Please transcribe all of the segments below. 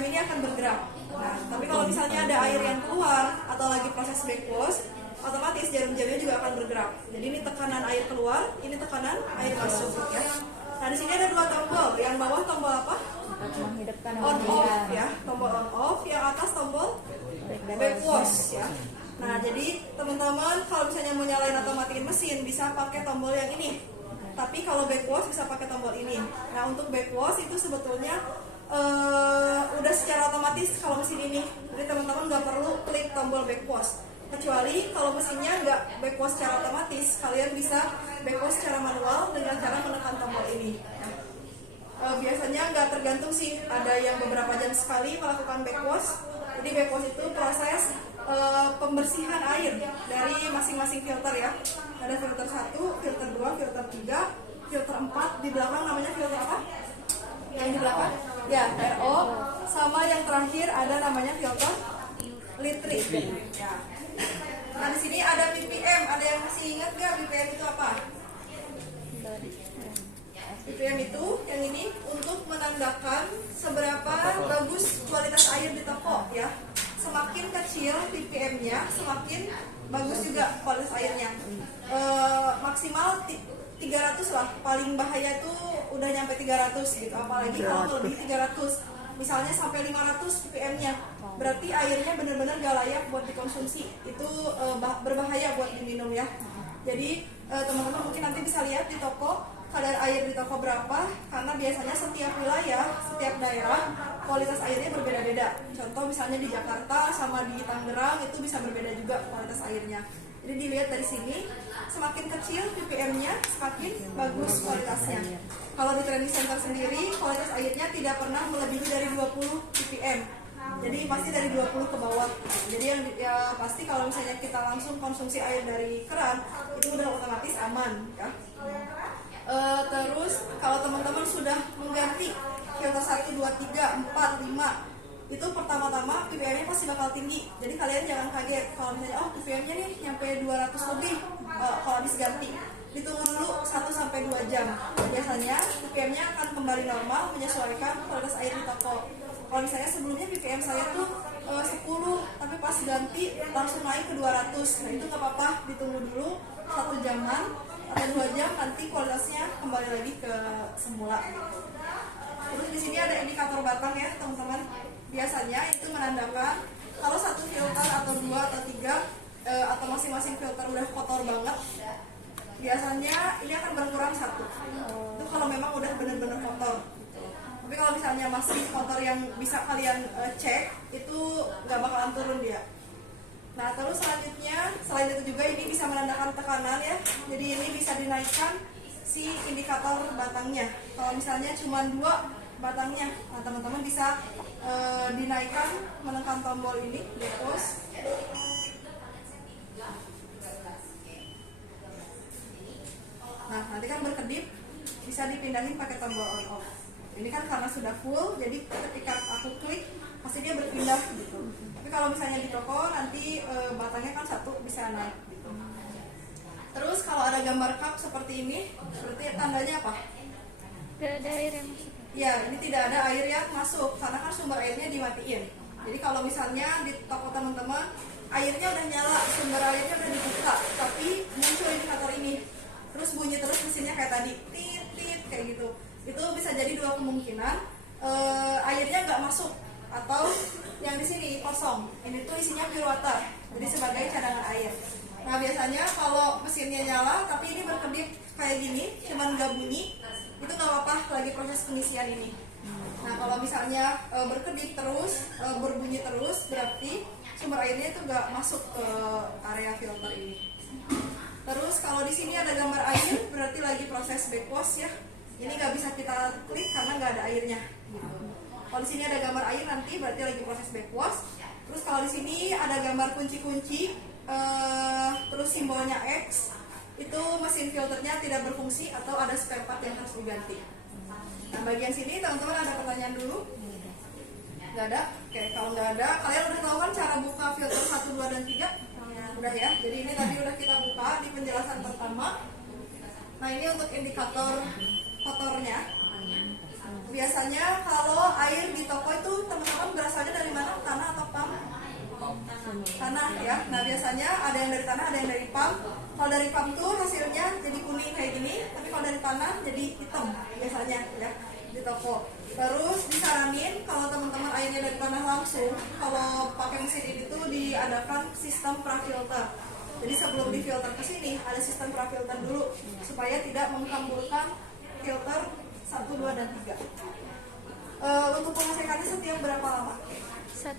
jam ini akan bergerak. Nah, tapi kalau misalnya ada air yang keluar atau lagi proses backwash, otomatis jarum jamnya juga akan bergerak. Jadi ini tekanan air keluar, ini tekanan air masuk ya. Nah, di sini ada dua tombol. Yang bawah tombol apa? On off ya, tombol on off. Yang atas tombol backwash ya. Nah, jadi teman-teman kalau misalnya mau nyalain atau matiin mesin bisa pakai tombol yang ini. Tapi kalau backwash bisa pakai tombol ini. Nah, untuk backwash itu sebetulnya udah secara otomatis kalau mesin ini. Jadi teman-teman nggak perlu klik tombol backwash. Kecuali kalau mesinnya nggak backwash secara otomatis, kalian bisa backwash secara manual dengan cara menekan tombol ini. Biasanya nggak tergantung sih, ada yang beberapa jam sekali melakukan backwash. Jadi backwash itu proses pembersihan air dari masing-masing filter ya. Ada filter 1, filter 2, filter 3, filter 4. Di belakang namanya filter apa? Yang di belakang? Ya, RO. Sama yang terakhir ada namanya filter litrik. Ya. Nah, di sini ada BPM. Ada yang masih ingat nggak BPM itu apa? BPM itu yang ini untuk menandakan seberapa bagus kualitas air di toko ya. Semakin kecil BPM-nya, semakin bagus juga kualitas airnya. Maksimal 300 lah. Paling bahaya tuh udah nyampe 300 gitu. Apalagi kalau lebih 300. Misalnya sampai 500 ppm-nya, berarti airnya benar-benar gak layak buat dikonsumsi. Itu berbahaya buat diminum ya. Jadi teman-teman mungkin nanti bisa lihat di toko kadar air di toko berapa, karena biasanya setiap wilayah, setiap daerah kualitas airnya berbeda-beda. Contoh misalnya di Jakarta sama di Tangerang itu bisa berbeda juga kualitas airnya. Jadi dilihat dari sini, semakin kecil ppm-nya, semakin bagus kualitasnya. Kalau di training center sendiri, kualitas airnya tidak pernah melebihi dari 20 ppm. Jadi pasti dari 20 ke bawah. Jadi yang ya, pasti kalau misalnya kita langsung konsumsi air dari keran, itu udah otomatis aman ya. Terus kalau teman-teman sudah mengganti filter 1, 2, 3, 4, 5, itu pertama-tama ppm-nya pasti bakal tinggi. Jadi kalian jangan kaget kalau misalnya ppm-nya nih nyampe 200 lebih kalau habis ganti. Ditunggu dulu 1-2 jam. Biasanya ppm-nya akan kembali normal menyesuaikan kualitas air di toko. Kalau misalnya sebelumnya ppm saya tuh 10, tapi pas ganti langsung naik ke 200. Nah, itu nggak apa-apa, ditunggu dulu 1 jaman atau 2 jam, nanti kualitasnya kembali lagi ke semula. Terus di sini ada indikator batang ya teman-teman. Biasanya itu menandakan kalau satu filter atau 2 atau 3 atau masing-masing filter udah kotor banget, biasanya ini akan berkurang 1. Itu kalau memang udah benar-benar kotor. Tapi kalau misalnya masih kotor yang bisa kalian cek, itu nggak bakalan turun dia. Nah, terus selanjutnya, selain itu juga ini bisa menandakan tekanan ya. Jadi ini bisa dinaikkan si indikator batangnya. Kalau misalnya cuma 2 batangnya, nah teman-teman bisa dinaikkan menekan tombol ini, backwash. Nah, nanti kan berkedip, bisa dipindahin pakai tombol on off. Ini kan karena sudah full, jadi ketika aku klik pasti dia berpindah gitu. Tapi kalau misalnya di toko nanti batangnya kan 1 bisa naik gitu. Terus kalau ada gambar cup seperti ini, berarti tandanya apa? Tidak ada air yang masuk. Ya, ini tidak ada air yang masuk karena kan sumber airnya dimatiin. Jadi kalau misalnya di toko teman-teman airnya udah nyala, sumber airnya udah dibuka, tapi muncul indikator ini, terus bunyi terus mesinnya kayak tadi, tit tit kayak gitu. Itu bisa jadi 2 kemungkinan, airnya nggak masuk atau yang di sini kosong. Ini tuh isinya pure water, jadi sebagai cadangan air. Nah, biasanya kalau mesinnya nyala tapi ini berkedip kayak gini, cuman nggak bunyi, itu nggak apa-apa, lagi proses pengisian ini. Nah, kalau misalnya berkedip terus, berbunyi terus, berarti sumber airnya itu nggak masuk ke area filter ini. Terus kalau di sini ada gambar air, berarti lagi proses backwash ya. Ini nggak bisa kita klik karena nggak ada airnya. Kalau di sini ada gambar air nanti berarti lagi proses backwash. Terus kalau di sini ada gambar kunci-kunci, terus simbolnya X, itu mesin filternya tidak berfungsi atau ada spare part yang harus diganti. Nah, bagian sini teman-teman ada pertanyaan dulu? Nggak ada? Oke, kalau nggak ada, kalian udah tahu kan cara buka filter 1, 2, dan 3? Udah ya, jadi ini tadi udah kita buka di penjelasan pertama. Nah, ini untuk indikator kotornya. Biasanya kalau air di toko itu teman-teman tanah ya. Nah biasanya ada yang dari tanah, ada yang dari pump. Kalau dari pump tuh hasilnya jadi kuning kayak gini, tapi kalau dari tanah jadi hitam biasanya ya di toko. Terus disaranin kalau teman-teman airnya dari tanah langsung, kalau pakai mesin ini tuh diadakan sistem prafilter. Jadi sebelum difilter ke sini ada sistem prafilter dulu supaya tidak menghamburkan filter 1, 2, dan 3. Untuk pengecekannya setiap berapa lama? 1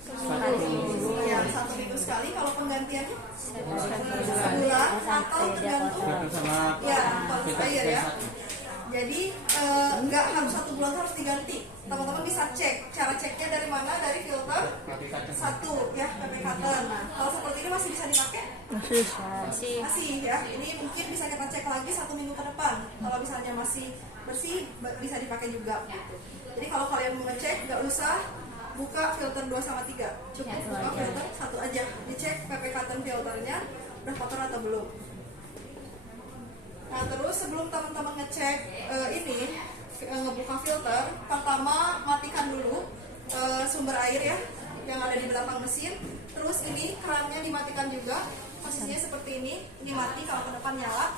minggu. Ya, 1 minggu sekali. Kalau penggantiannya sebulan atau tergantung ya kualitas air ya. Jadi nggak harus 1 bulan harus diganti. Teman-teman bisa cek. Cara ceknya dari mana? Dari filter 1 ya, PP Cutter. Nah, kalau seperti ini masih bisa dipakai? Masih ya. Ini mungkin bisa kita cek lagi 1 minggu ke depan. Kalau misalnya masih bersih bisa dipakai juga gitu. Jadi kalau kalian mau ngecek nggak usah buka filter 2 sama 3, cukup buka filter 1 aja. Dicek PP Cutter filternya udah kotor atau belum. Nah terus sebelum teman-teman ngecek ngebuka filter, pertama matikan dulu sumber air ya yang ada di belakang mesin. Terus ini kerannya dimatikan juga, posisinya seperti ini mati, kalau ke depan nyala.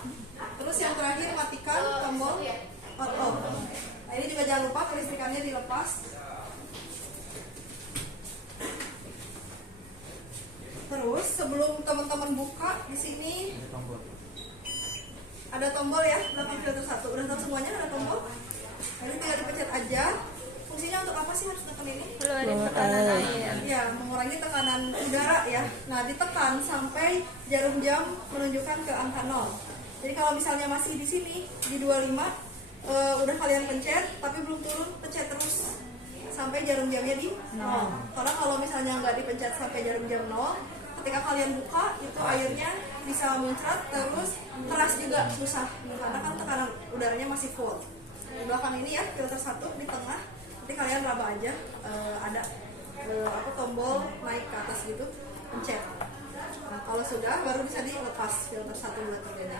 Terus yang terakhir matikan tombol on off. Nah ini juga jangan lupa kelistrikannya dilepas. Terus sebelum teman-teman buka di sini ada tombol ya, belakang filter 1. Udah tahu semuanya ada tombol? Nah, ini tinggal dipencet aja. Fungsinya untuk apa sih harus tekan ini? Keluarin tekanan air. Ya, mengurangi tekanan udara ya. Nah, ditekan sampai jarum jam menunjukkan ke angka 0. Jadi kalau misalnya masih di sini di 25, udah kalian pencet tapi belum turun, pencet terus sampai jarum jamnya di 0. Karena kalau misalnya nggak dipencet sampai jarum jam 0, ketika kalian buka itu airnya bisa muncrat, terus keras juga susah karena kan tekanan udaranya masih full. Di belakang ini ya filter 1 di tengah, nanti kalian raba aja ada tombol naik ke atas gitu, pencet. Nah, kalau sudah baru bisa dilepas filter 1, 2, 3-nya.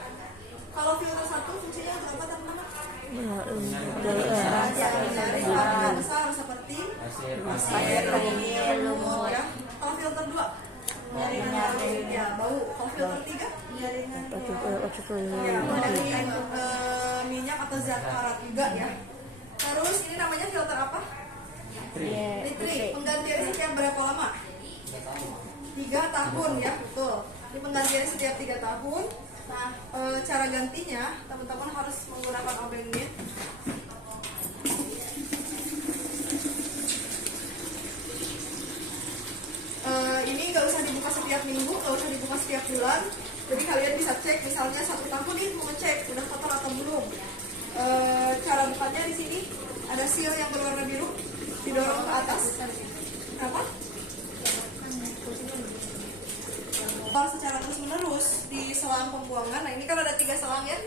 Kalau filter 1 fungsinya untuk apa teman-teman? Dari bahan besar seperti pasir, lumut ya. Kalau filter 2 nyaring ya bau. Kalau filter 3 nyaringan ya dari minyak atau zat karat juga ya. Terus ini namanya filter apa? Litrik. Penggantiannya setiap berapa lama? 3 tahun ya, betul. Ini penggantiannya setiap 3 tahun. Nah, cara gantinya teman-teman harus menggunakan obeng ini. Ini nggak usah dibuka setiap minggu, nggak usah dibuka setiap bulan. Jadi kalian bisa cek, misalnya 1 tahun nih mau ngecek udah kotor atau belum. Cara bukanya di sini ada seal yang berwarna biru, didorong ke atas. Apa? Secara terus menerus di selang pembuangan. Nah ini kan ada 3 selang ya.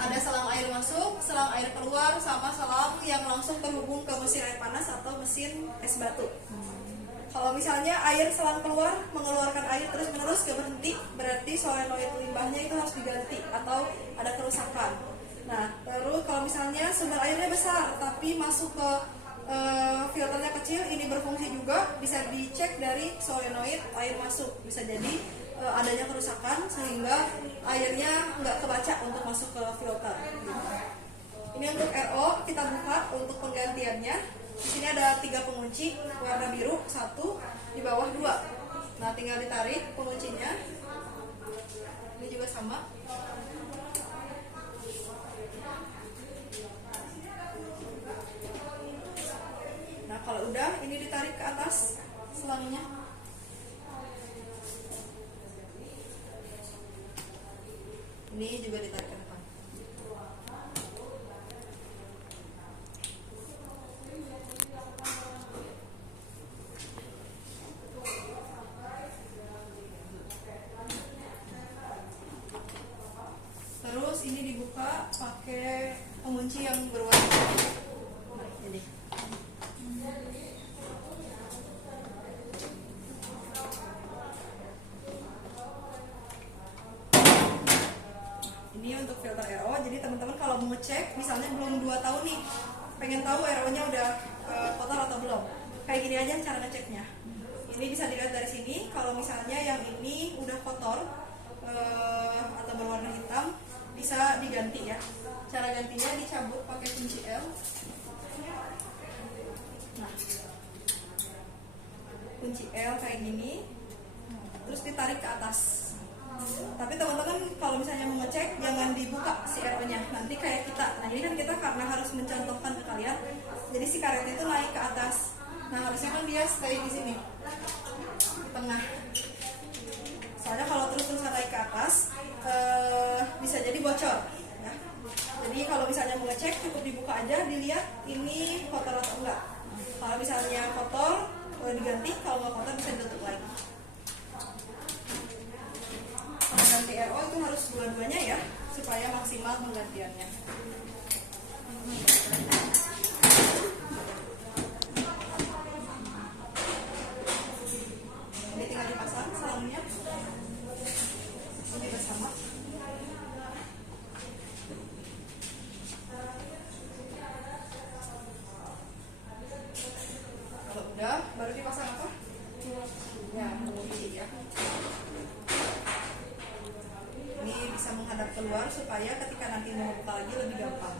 Ada selang air masuk, selang air keluar, sama selang yang langsung terhubung ke mesin air panas atau mesin es batu. Kalau misalnya air selang keluar mengeluarkan air terus menerus gak berhenti, berarti solenoid limbahnya itu harus diganti atau ada kerusakan. Nah terus kalau misalnya sumber airnya besar tapi masuk ke filternya kecil, ini berfungsi juga, bisa dicek dari solenoid air masuk. Bisa jadi adanya kerusakan sehingga airnya nggak kebaca untuk masuk ke filter. Ini untuk RO, kita buka untuk penggantiannya. Di sini ada 3 pengunci warna biru, 1 di bawah 2. Nah tinggal ditarik penguncinya. Ini juga sama. Nah kalau udah, ini ditarik ke atas selangnya. Ini juga ditarik ke depan. Terus ini dibuka pakai pengunci yang berwarna biru. Nah, ini. Ini untuk filter RO. Jadi teman-teman kalau mau ngecek, misalnya belum 2 tahun nih, pengen tahu RO-nya udah kotor atau belum, kayak gini aja cara ngeceknya. Ini bisa dilihat dari sini. Kalau misalnya yang ini udah kotor atau berwarna hitam, bisa diganti ya. Cara gantinya dicabut pakai kunci L. Nah, kunci L kayak gini, terus ditarik ke atas. Tapi teman-teman kalau misalnya mau ngecek, jangan dibuka si RO-nya, nanti kayak kita. Nah, jadi kan kita karena harus mencontohkan ke kalian, jadi si karetnya itu naik ke atas. Nah, harusnya kan dia stay di sini, di tengah. Soalnya kalau terus-terusan naik ke atas, bisa jadi bocor. Ya. Jadi kalau misalnya mau ngecek, cukup dibuka aja, dilihat ini kotor atau enggak. Kalau misalnya kotor, diganti. Kalau nggak kotor, bisa ditutup lagi. Ganti RO itu harus dua-duanya ya, supaya maksimal penggantiannya. Ini tinggal dipasang salangnya. Ini bersama. Kalau udah, baru dipasang apa? Ya, kunci ya. Ini bisa menghadap keluar supaya ketika nanti mau buka lagi lebih gampang.